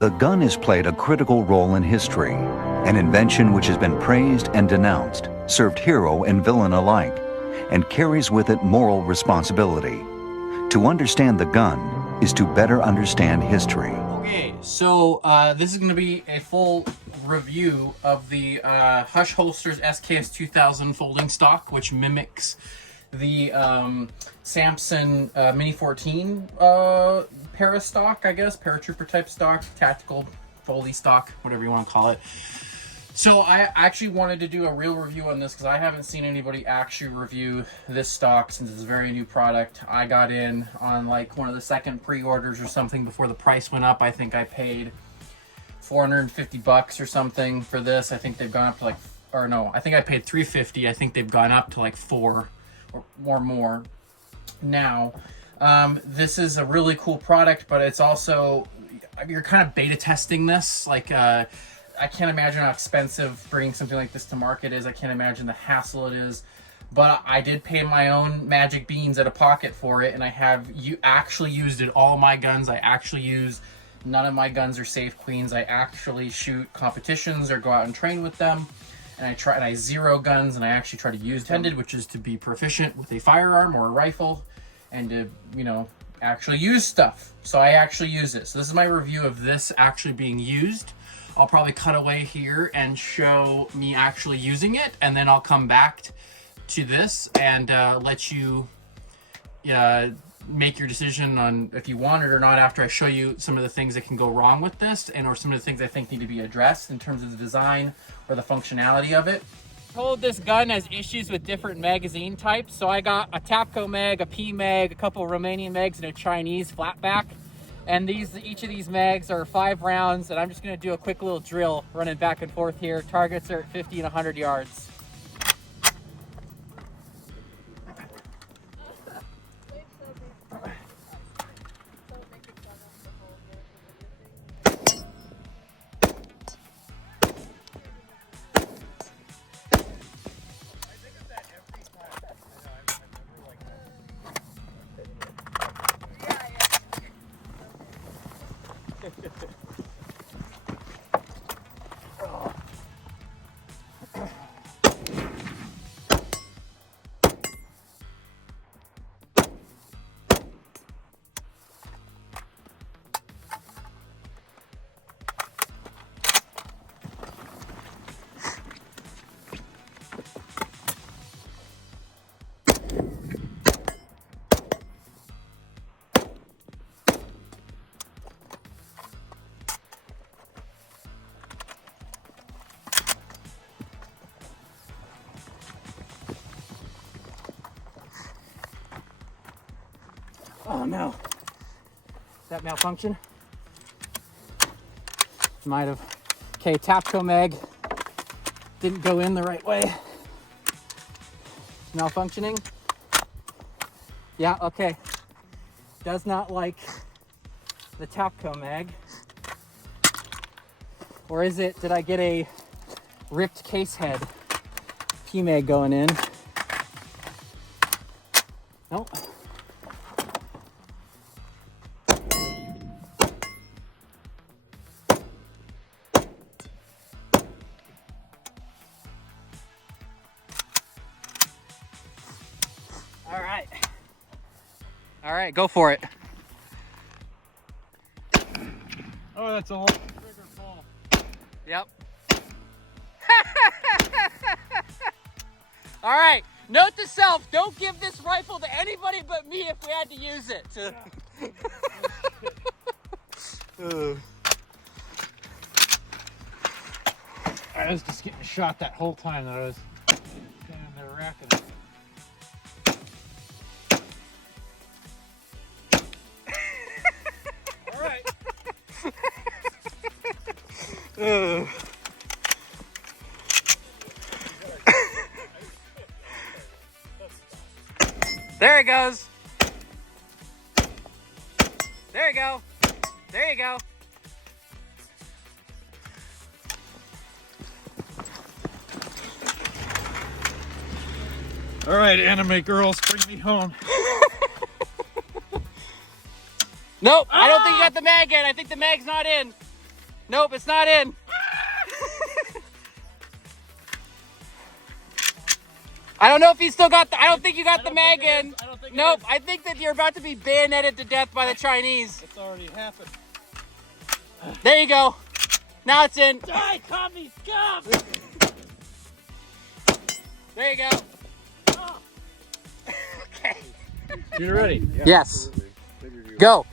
The gun has played a critical role in history, an invention which has been praised and denounced, served hero and villain alike, and carries with it moral responsibility. To understand the gun is to better understand history. Okay, so this is going to be a full review of the Hushholsters SKS 2000 folding stock, which mimics the Samson Mini 14 para stock, I guess, paratrooper type stock, tactical foldy stock, whatever you want to call it. So I actually wanted to do a real review on this because I haven't seen anybody actually review this stock since it's a very new product. I got in on like one of the second pre-orders or something before the price went up. I think I paid $450 or something for this. I think they've gone up to like, or no, I think I paid $350. I think they've gone up to like $4 or more now. This is a really cool product, but it's also, you're kind of beta testing this. Like, I can't imagine how expensive bringing something like this to market is. I can't imagine the hassle it is. But I did pay my own magic beans out of pocket for it, and I have actually used it all my guns. I actually use, none of my guns are safe queens. I actually shoot competitions or go out and train with them. And I zero guns, and I actually try to use intended, which is to be proficient with a firearm or a rifle, and to, you know, actually use stuff. So I actually use it. So this is my review of this actually being used. I'll probably cut away here and show me actually using it, and then I'll come back to this and let you make your decision on if you want it or not after I show you some of the things that can go wrong with this, and or some of the things I think need to be addressed in terms of the design or the functionality of it. Told this gun has issues with different magazine types, so I got a Tapco mag, a P mag, a couple of Romanian mags, and a Chinese flatback. And each of these mags are 5 rounds, and I'm just gonna do a quick little drill running back and forth here. Targets are at 50 and 100 yards. Oh no. That malfunction? Might have. Okay, Tapco mag didn't go in the right way. It's malfunctioning. Yeah, okay. Does not like the Tapco mag. Or is it, did I get a ripped case head P mag going in? Nope. All right, go for it. Oh, that's a whole trigger pull. Yep. All right, note to self, don't give this rifle to anybody but me if we had to use it. I was just getting shot that whole time that I was standing there racking it. There it goes. There you go. There you go. All right, anime girls, bring me home. Nope, I don't think you got the mag in. I think the mag's not in. Nope, it's not in. I don't know if you still got the, I don't think you got the mag in. Nope, I think that you're about to be bayoneted to death by the Chinese. It's already happened. There you go. Now it's in. Die, commie scum! There you go. Okay. You ready? Yes. Go.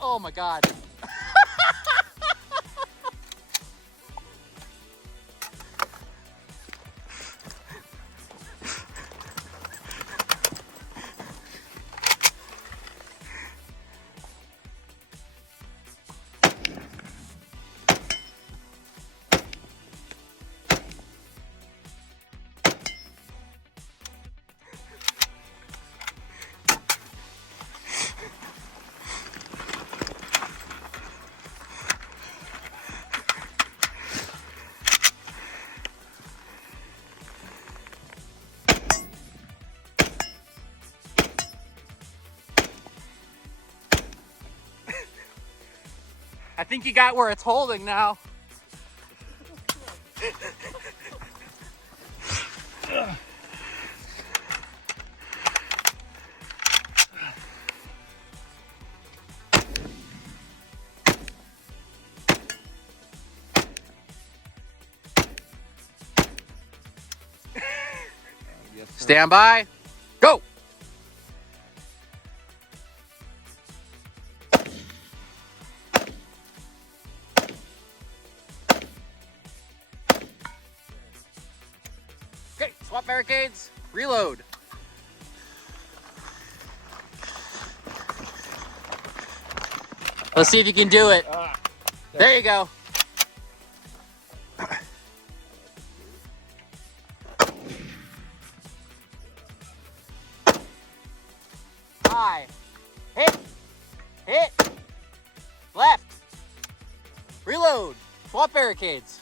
Oh my God. I think you got where it's holding now. Stand by. Go. Okay, swap barricades, reload. Let's see if you can do it. There you go. High. Hit. Hit. Left. Reload. Swap barricades.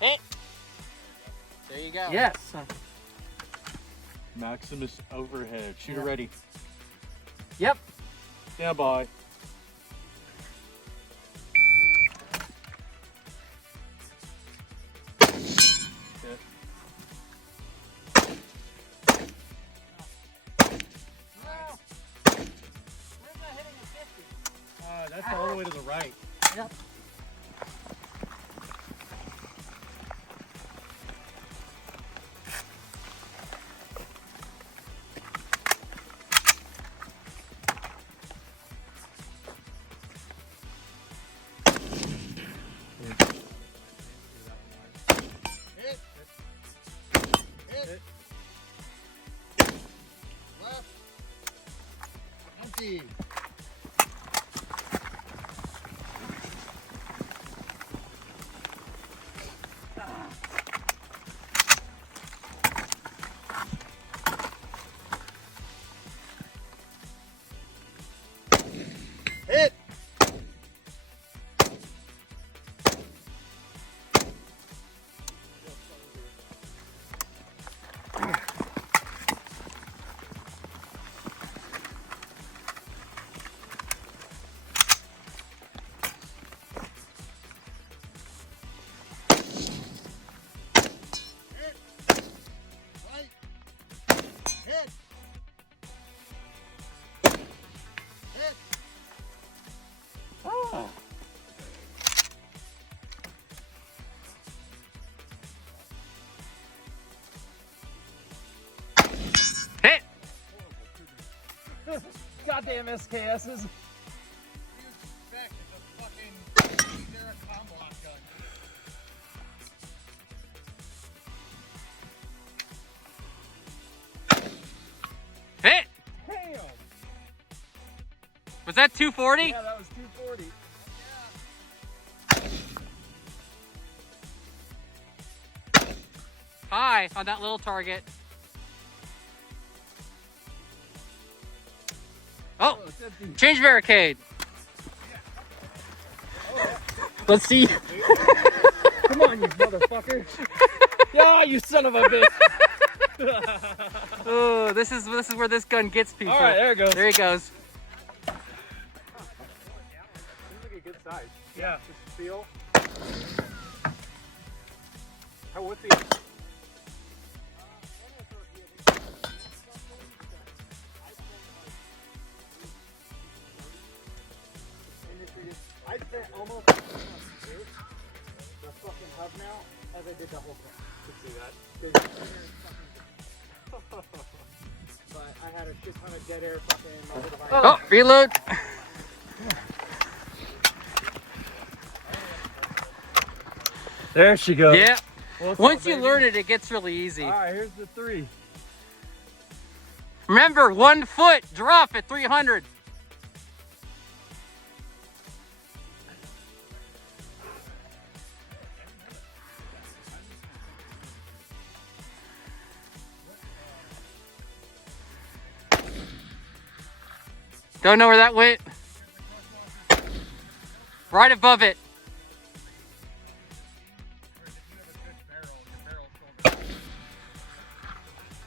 Hit. There you go. Yes. Maximus overhead. Shooter ready. Yep. Stand by. That's all the way to the right. Yep. Left. Empty. Hit. Right. Hit. Hit. Oh. Hit. Goddamn SKSs. Back to the fucking Derek combo gun. Hit. Damn. Was that 240? Yeah, that was 240. High on that little target. Oh, change barricade. Let's see. Come on, you motherfucker. Yeah, you son of a bitch. Oh, this is where this gun gets people. All right, there it goes. There he goes. Seems like a good size. Yeah. Just feel. What's the? I spent almost the fucking hub mount as I did the whole thing. Could see that. But I had a shit ton of dead air fucking. Oh, reload. There she goes. Yeah. What's Once up, you baby? learn it, it gets really easy. All right, here's the 3. Remember, 1 foot drop at 300. Don't know where that went. Right above it.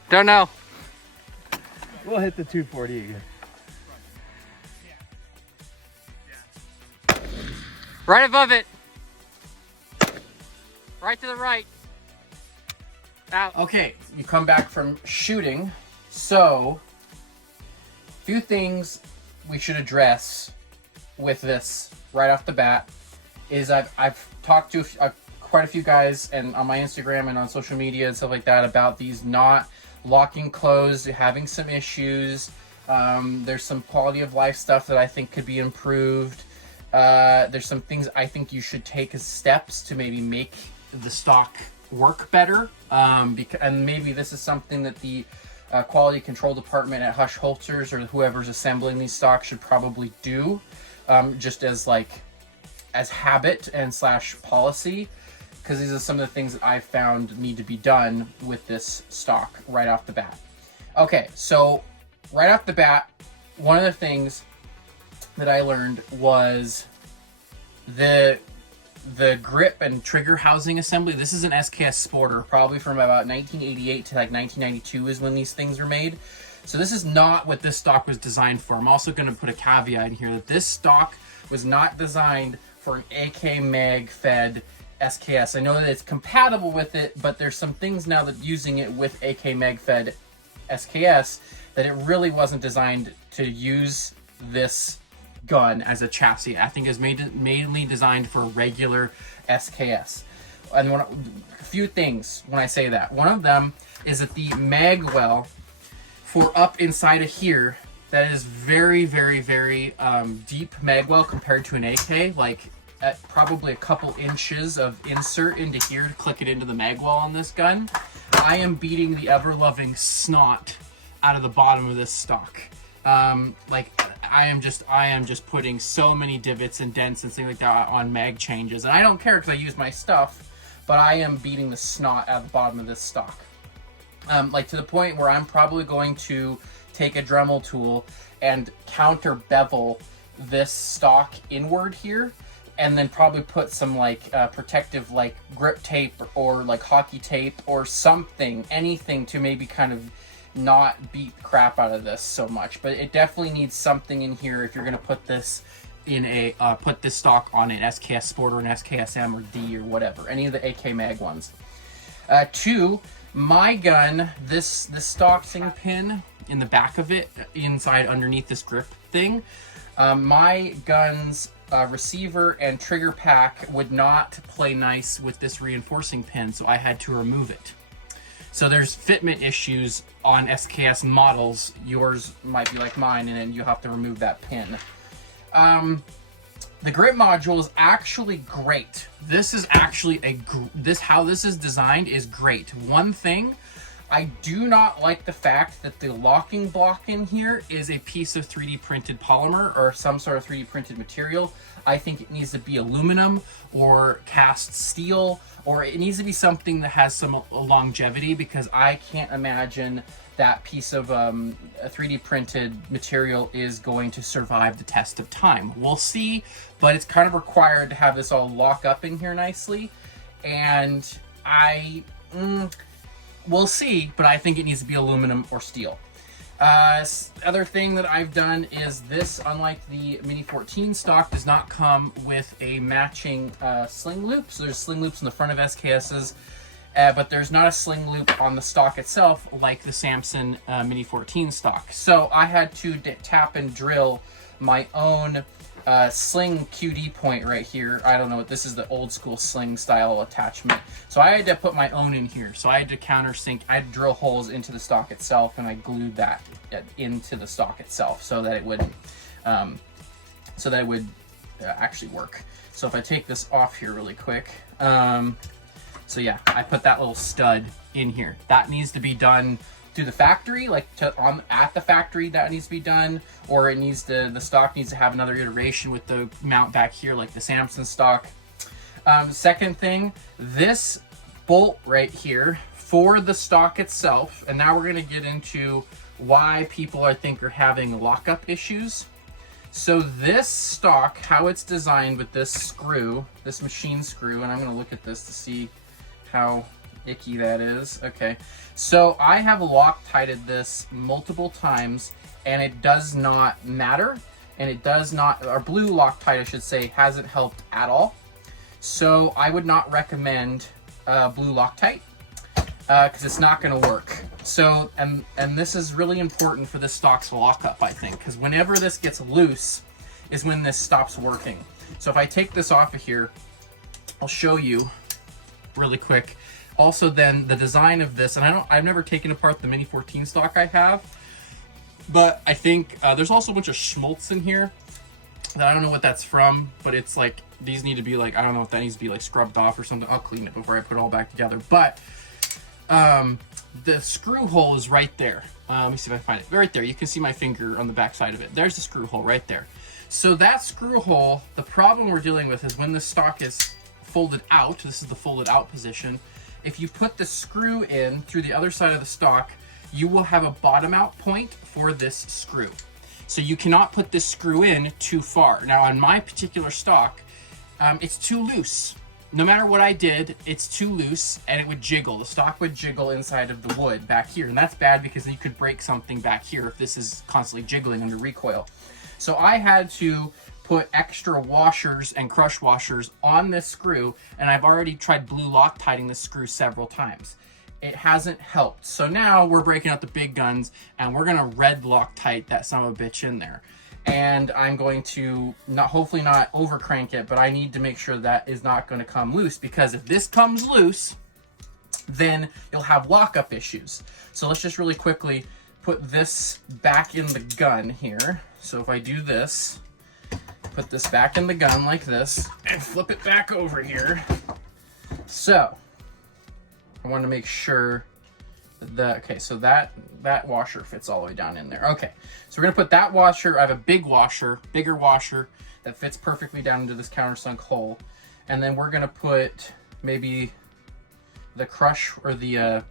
Don't know. We'll hit the 240 again. Right above it. Right to the right. Out. Okay, you come back from shooting. So, few things we should address with this right off the bat is I've talked to quite a few guys and on my Instagram and on social media and stuff like that about these not locking closed, having some issues. There's some quality of life stuff that I think could be improved. There's some things I think you should take as steps to maybe make the stock work better. And maybe this is something that the quality control department at Hushholsters or whoever's assembling these stocks should probably do, just as habit and / policy, because these are some of the things that I found need to be done with this stock right off the bat. Okay, so right off the bat, one of the things that I learned was the grip and trigger housing assembly. This is an SKS Sporter, probably from about 1988 to like 1992 is when these things were made. So this is not what this stock was designed for. I'm also going to put a caveat in here that this stock was not designed for an AK mag fed SKS. I know that it's compatible with it, but there's some things now that using it with AK mag fed SKS that it really wasn't designed to use this gun as a chassis. I think it's mainly designed for regular SKS. And a few things when I say that. One of them is that the mag well for up inside of here, that is very, very, very deep mag well compared to an AK. Like at probably a couple inches of insert into here to click it into the mag well on this gun. I am beating the ever-loving snot out of the bottom of this stock. I am just putting so many divots and dents and things like that on mag changes, and I don't care because I use my stuff, but I am beating the snot out of the bottom of this stock. To the point where I'm probably going to take a Dremel tool and counter bevel this stock inward here, and then probably put some protective grip tape or hockey tape or something, anything to maybe kind of not beat the crap out of this so much. But it definitely needs something in here if you're going to put this in put this stock on an SKS Sport or an SKSM or D or whatever, any of the AK mag ones. 2, my gun, this stock-thing pin in the back of it, inside underneath this grip thing, my gun's receiver and trigger pack would not play nice with this reinforcing pin, so I had to remove it. So there's fitment issues on SKS models. Yours might be like mine, and then you have to remove that pin. The grip module is actually great. This is actually how this is designed is great. One thing I do not like the fact that the locking block in here is a piece of 3D printed polymer or some sort of 3D printed material. I think it needs to be aluminum or cast steel, or it needs to be something that has some longevity, because I can't imagine that piece of a 3D printed material is going to survive the test of time. We'll see, but it's kind of required to have this all lock up in here nicely. And we'll see, but I think it needs to be aluminum or steel. Other thing that I've done is this, unlike the Mini 14 stock, does not come with a matching sling loop. So there's sling loops in the front of SKS's, but there's not a sling loop on the stock itself like the Samson Mini 14 stock. So I had to tap and drill my own sling QD point right here. I don't know, this is the old school sling style attachment. So I had to put my own in here. So I had to countersink, I had to drill holes into the stock itself, and I glued that into the stock itself so that it would actually work. So if I take this off here really quick, so yeah, I put that little stud in here. That needs to be done through the factory, like at the factory that needs to be done, or it needs to, the stock needs to have another iteration with the mount back here like the Samson stock. Second thing, this bolt right here for the stock itself, and now we're going to get into why people I think are having lockup issues. So this stock, how it's designed with this screw, this machine screw, and I'm going to look at this to see how icky that is. Okay, so I have Loctited this multiple times and it does not matter, and it does not, or blue Loctite I should say, hasn't helped at all. So I would not recommend blue Loctite because it's not going to work. So and this is really important for this stock's lockup, I think, because whenever this gets loose is when this stops working. So if I take this off of here, I'll show you really quick. Also then the design of this, and I've never taken apart the Mini 14 stock I have, but I think there's also a bunch of schmaltz in here that I don't know what that's from, but it's like, these need to be like, I don't know if that needs to be like scrubbed off or something. I'll clean it before I put it all back together. But the screw hole is right there. Let me see if I find it. Right there. You can see my finger on the back side of it. There's the screw hole right there. So that screw hole, the problem we're dealing with is when the stock is folded out, this is the folded out position, if you put the screw in through the other side of the stock, you will have a bottom out point for this screw. So you cannot put this screw in too far. Now on my particular stock, it's too loose. No matter what I did, it's too loose and it would jiggle. The stock would jiggle inside of the wood back here. And that's bad because you could break something back here if this is constantly jiggling under recoil. So I had to put extra washers and crush washers on this screw, and I've already tried blue Loctiting this screw several times. It hasn't helped. So now we're breaking out the big guns and we're gonna red Loctite that son of a bitch in there. And I'm going to hopefully not over crank it, but I need to make sure that is not going to come loose, because if this comes loose, then you'll have lockup issues. So let's just really quickly put this back in the gun here. So if I do this, put this back in the gun like this and flip it back over here. So I want to make sure that, okay, so that washer fits all the way down in there. Okay, so we're gonna put that washer, I have a bigger washer that fits perfectly down into this countersunk hole. And then we're gonna put maybe the crush or the, yeah,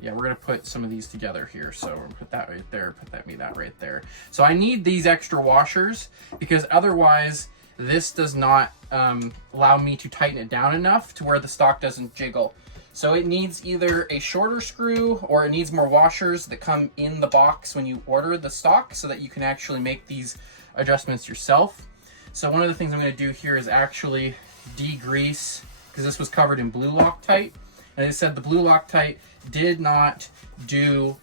we're gonna put some of these together here. So we're gonna put that right there, put that right there. So I need these extra washers because otherwise this does not allow me to tighten it down enough to where the stock doesn't jiggle. So it needs either a shorter screw or it needs more washers that come in the box when you order the stock so that you can actually make these adjustments yourself. So one of the things I'm going to do here is actually degrease, because this was covered in blue Loctite. And I said the blue Loctite did not do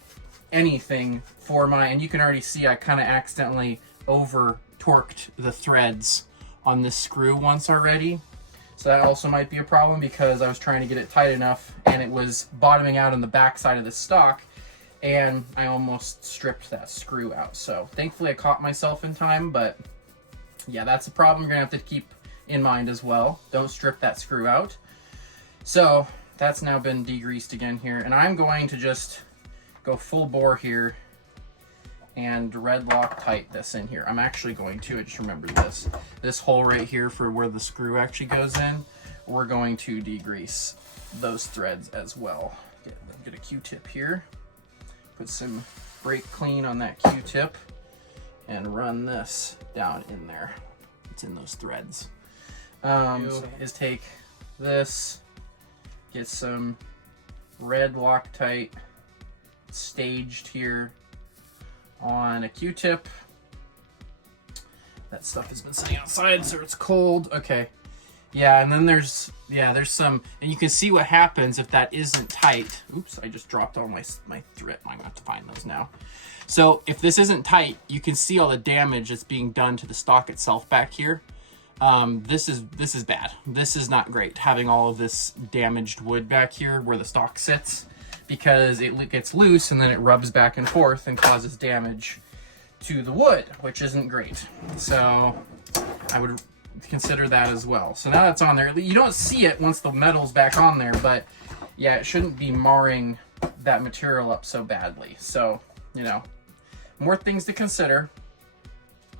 anything for my, and you can already see I kind of accidentally over torqued the threads on this screw once already. So that also might be a problem because I was trying to get it tight enough and it was bottoming out on the back side of the stock and I almost stripped that screw out. So thankfully I caught myself in time, but yeah, that's a problem you're gonna have to keep in mind as well. Don't strip that screw out. So that's now been degreased again here. And I'm going to just go full bore here and red Loctite this in here. I'm actually going to, I just remembered this hole right here for where the screw actually goes in, we're going to degrease those threads as well. Get a Q-tip here, put some brake clean on that Q-tip, and run this down in there. It's in those threads. Is take this, get some red Loctite staged here on a Q-tip. That stuff has been sitting outside, so it's cold. Okay. Yeah, and then there's some, and you can see what happens if that isn't tight. Oops, I just dropped all my thread. I'm gonna have to find those now. So if this isn't tight, you can see all the damage that's being done to the stock itself back here. This is bad. This is not great, having all of this damaged wood back here where the stock sits, because it gets loose and then it rubs back and forth and causes damage to the wood, which isn't great. So I would consider that as well. So now that's on there. You don't see it once the metal's back on there, but yeah, it shouldn't be marring that material up so badly. So, you know, more things to consider.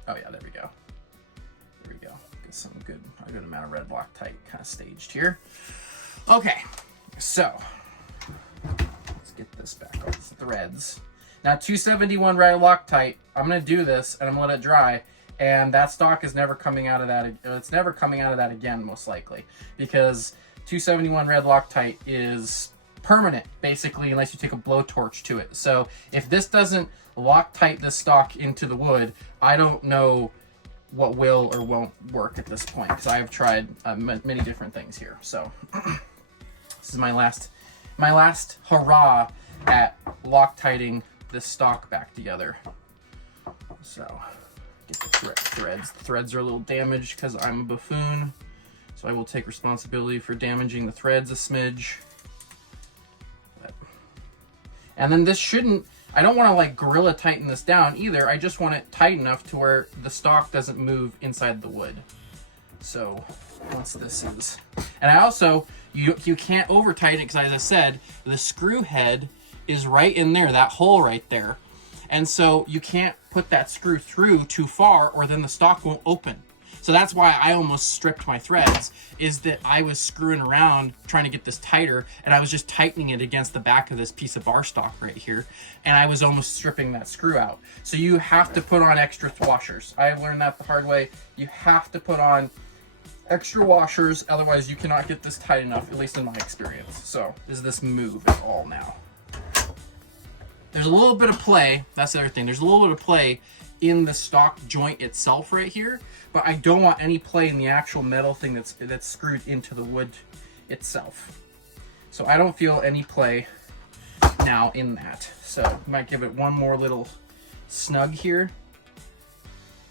Oh yeah, there we go. There we go. Get some a good amount of red Loctite kind of staged here. Okay, so let's get this back on the threads. Now 271 red Loctite, I'm gonna do this and I'm gonna let it dry, and that stock is never coming out of that. It's never coming out of that again, most likely, because 271 red Loctite is permanent, basically, unless you take a blowtorch to it. So if this doesn't Loctite this stock into the wood, I don't know what will or won't work at this point, because I have tried many different things here. So this is my last hurrah at Loctiting this stock back together. So get the threads. The threads are a little damaged because I'm a buffoon, so I will take responsibility for damaging the threads a smidge. And then this shouldn't, I don't want to like gorilla tighten this down either. I just want it tight enough to where the stock doesn't move inside the wood. So once this is, and I also, you can't over tighten it, because as I said, the screw head is right in there, that hole right there. And so you can't put that screw through too far, or then the stock won't open. So that's why I almost stripped my threads, is that I was screwing around trying to get this tighter, and I was just tightening it against the back of this piece of bar stock right here, and I was almost stripping that screw out. So you have to put on extra washers. I learned that the hard way. You have to put on extra washers, otherwise you cannot get this tight enough, at least in my experience. So does this move at all now? There's a little bit of play, that's the other thing, there's a little bit of play in the stock joint itself right here, but I don't want any play in the actual metal thing that's screwed into the wood itself. So I don't feel any play now in that. So I might give it one more little snug here.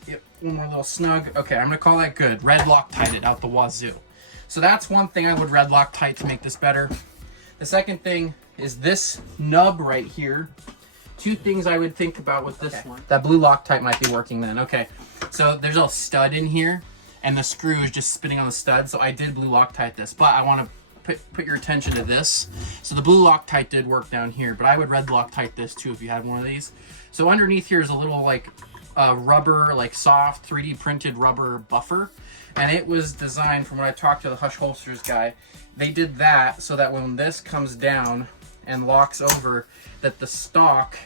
Yep, one more little snug. Okay, I'm gonna call that good. Red Loctite it out the wazoo. So that's one thing I would red Loctite to make this better. The second thing is this nub right here. Two things I would think about with this one. That blue Loctite might be working then. Okay, so there's a stud in here, and the screw is just spinning on the stud, so I did blue Loctite this, but I want to put your attention to this. So the blue Loctite did work down here, but I would red Loctite this too if you had one of these. So underneath here is a little like rubber, like soft 3D printed rubber buffer, and it was designed, from when I talked to the Hushholsters guy, they did that so that when this comes down and locks over, that the stock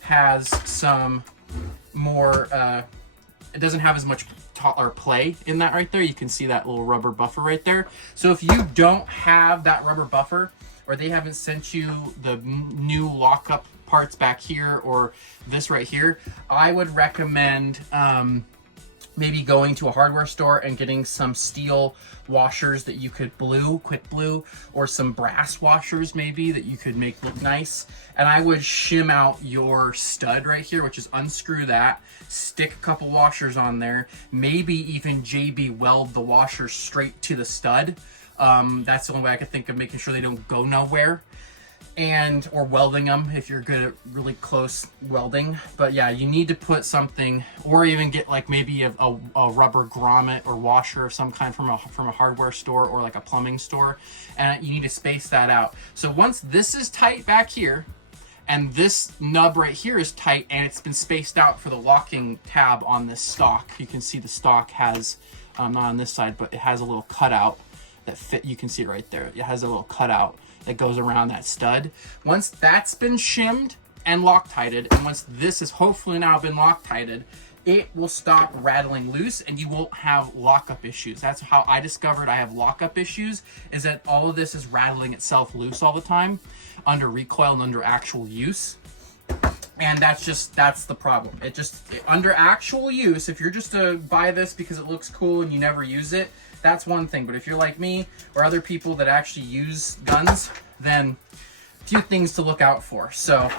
has some more, it doesn't have as much or play in that right there. You can see that little rubber buffer right there. So if you don't have that rubber buffer, or they haven't sent you the new lockup parts back here, or this right here, I would recommend maybe going to a hardware store and getting some steel washers that you could quick blue, or some brass washers maybe that you could make look nice. And I would shim out your stud right here, which is unscrew that, stick a couple washers on there, maybe even JB weld the washers straight to the stud. That's the only way I could think of making sure they don't go nowhere. and or welding them if you're good at really close welding. But yeah, you need to put something, or even get like maybe a rubber grommet or washer of some kind from a hardware store or like a plumbing store, and you need to space that out. So once this is tight back here, and this nub right here is tight, and it's been spaced out for the locking tab on this stock. You can see the stock has, not on this side, but it has a little cutout that fit. You can see it right there. It has a little cutout that goes around that stud. Once that's been shimmed and Loctited, and once this has hopefully now been Loctited, it will stop rattling loose and you won't have lockup issues. That's how I discovered I have lockup issues, is that all of this is rattling itself loose all the time under recoil and under actual use. And that's the problem. Under actual use, if you're just to buy this because it looks cool and you never use it, that's one thing. But if you're like me or other people that actually use guns, then a few things to look out for. So,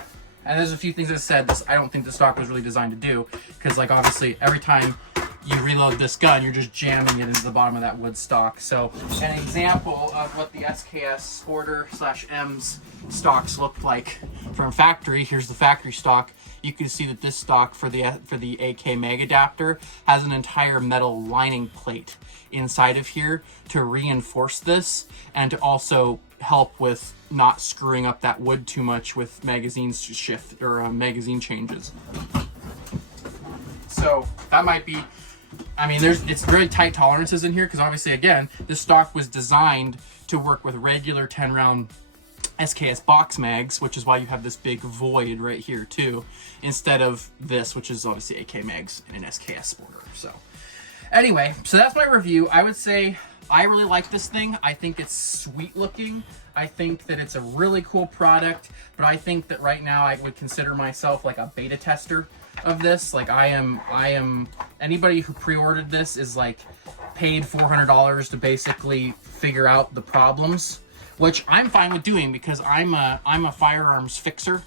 and there's a few things that said this, I don't think the stock was really designed to do, because like obviously every time you reload this gun, you're just jamming it into the bottom of that wood stock. So an example of what the SKS Sporter / M's stocks looked like from factory, here's the factory stock. You can see that this stock for the AK mag adapter has an entire metal lining plate inside of here to reinforce this and to also help with not screwing up that wood too much with magazine shift or magazine changes. So that might be, I mean, it's very tight tolerances in here because obviously, again, this stock was designed to work with regular 10-round SKS box mags, which is why you have this big void right here too, instead of this, which is obviously AK mags in an SKS Sporter. So anyway, so that's my review. I would say I really like this thing. I think it's sweet looking. I think that it's a really cool product, but I think that right now I would consider myself like a beta tester of this. Like I am anybody who pre-ordered this is like paid $400 to basically figure out the problems, which I'm fine with doing because I'm a firearms fixer.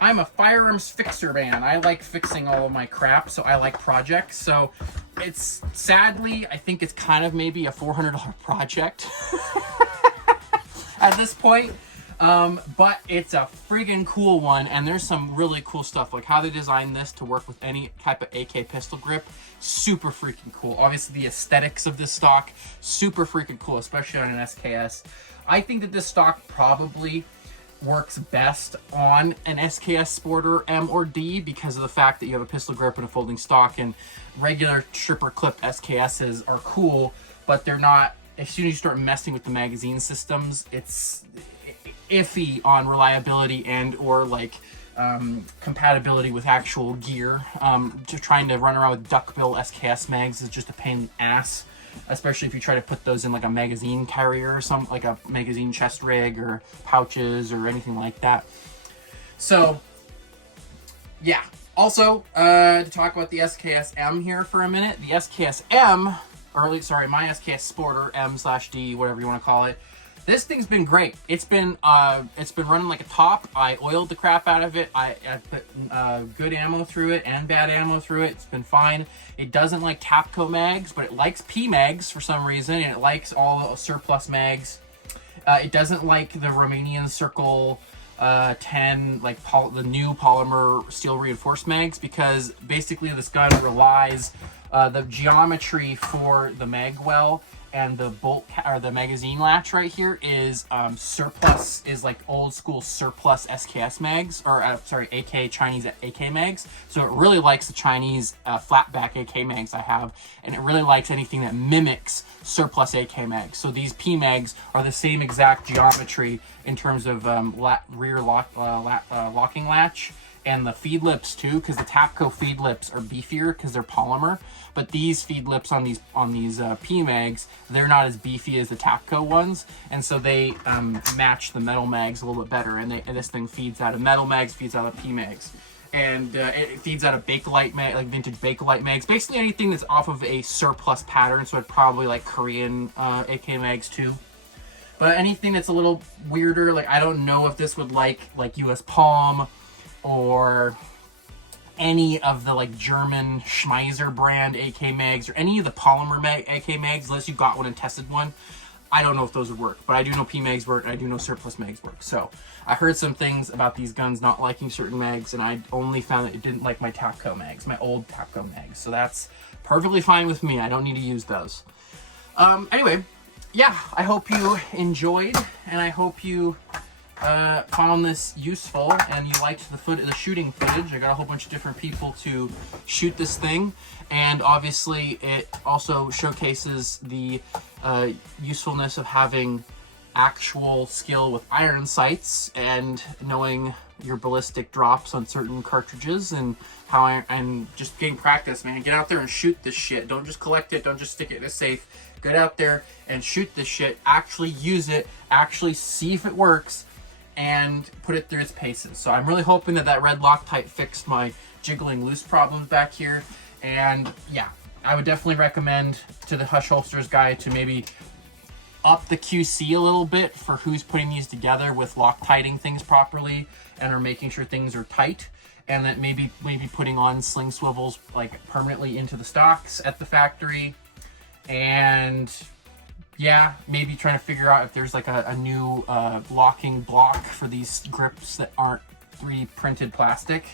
I'm a firearms fixer, man. I like fixing all of my crap, so I like projects. So it's, sadly, I think it's kind of maybe a $400 project at this point. But it's a friggin' cool one, and there's some really cool stuff, like how they designed this to work with any type of AK pistol grip. Super freaking cool. Obviously, the aesthetics of this stock, super freaking cool, especially on an SKS. I think that this stock probably works best on an SKS Sporter M or D because of the fact that you have a pistol grip and a folding stock, and regular stripper clip SKSs are cool, but they're not, as soon as you start messing with the magazine systems, it's iffy on reliability and or like compatibility with actual gear. Just trying to run around with duckbill SKS mags is just a pain in the ass, especially if you try to put those in like a magazine carrier or some like a magazine chest rig or pouches or anything like that. So yeah, also to talk about the SKS M here for a minute, the SKS M, or sorry, my SKS Sporter M/D, whatever you want to call it. This thing's been great. It's been running like a top. I oiled the crap out of it. I put good ammo through it and bad ammo through it. It's been fine. It doesn't like Tapco mags, but it likes P mags for some reason, and it likes all the surplus mags. It doesn't like the Romanian Circle 10, like the new polymer steel reinforced mags, because basically this gun relies the geometry for the mag well and the bolt or the magazine latch right here is surplus, is like old school surplus SKS mags, or sorry, AK Chinese AK mags. So it really likes the Chinese flatback AK mags I have, and it really likes anything that mimics surplus AK mags. So these P mags are the same exact geometry in terms of rear locking latch, and the feed lips too, because the Tapco feed lips are beefier because they're polymer, but these feed lips on these P mags, they're not as beefy as the Tapco ones, and so they match the metal mags a little bit better. And this thing feeds out of metal mags, feeds out of P mags, and it feeds out of Bakelite mag, like vintage Bakelite mags. Basically anything that's off of a surplus pattern, so it probably like Korean AK mags too. But anything that's a little weirder, like I don't know if this would like US Palm or any of the like German Schmeiser brand AK mags, or any of the polymer AK mags, unless you got one and tested one. I don't know if those would work, but I do know PMags work, and I do know surplus mags work. So I heard some things about these guns not liking certain mags, and I only found that it didn't like my Tapco mags, my old Tapco mags. So that's perfectly fine with me. I don't need to use those. Anyway, yeah, I hope you enjoyed, and I hope you found this useful and you liked the shooting footage. I got a whole bunch of different people to shoot this thing, and obviously it also showcases the usefulness of having actual skill with iron sights and knowing your ballistic drops on certain cartridges, and and just getting practice, man. Get out there and shoot this shit. Don't just collect it, don't just stick it in a safe. Get out there and shoot this shit, actually use it, actually see if it works, and put it through its paces. So I'm really hoping that red Loctite fixed my jiggling loose problems back here. And yeah, I would definitely recommend to the Hushholsters guy to maybe up the QC a little bit for who's putting these together with Loctiting things properly and are making sure things are tight, and that maybe putting on sling swivels like permanently into the stocks at the factory. And yeah, maybe trying to figure out if there's like a new locking block for these grips that aren't 3D printed plastic.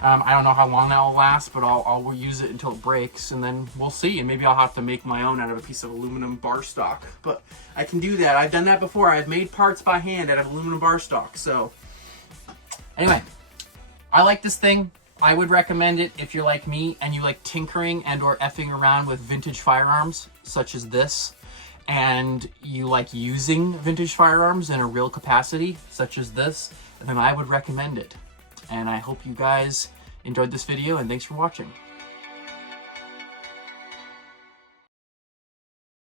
I don't know how long that will last, but I'll use it until it breaks, and then we'll see. And maybe I'll have to make my own out of a piece of aluminum bar stock. But I can do that. I've done that before. I've made parts by hand out of aluminum bar stock. So anyway, I like this thing. I would recommend it if you're like me and you like tinkering and or effing around with vintage firearms such as this, and you like using vintage firearms in a real capacity such as this, then I would recommend it. And I hope you guys enjoyed this video, and thanks for watching.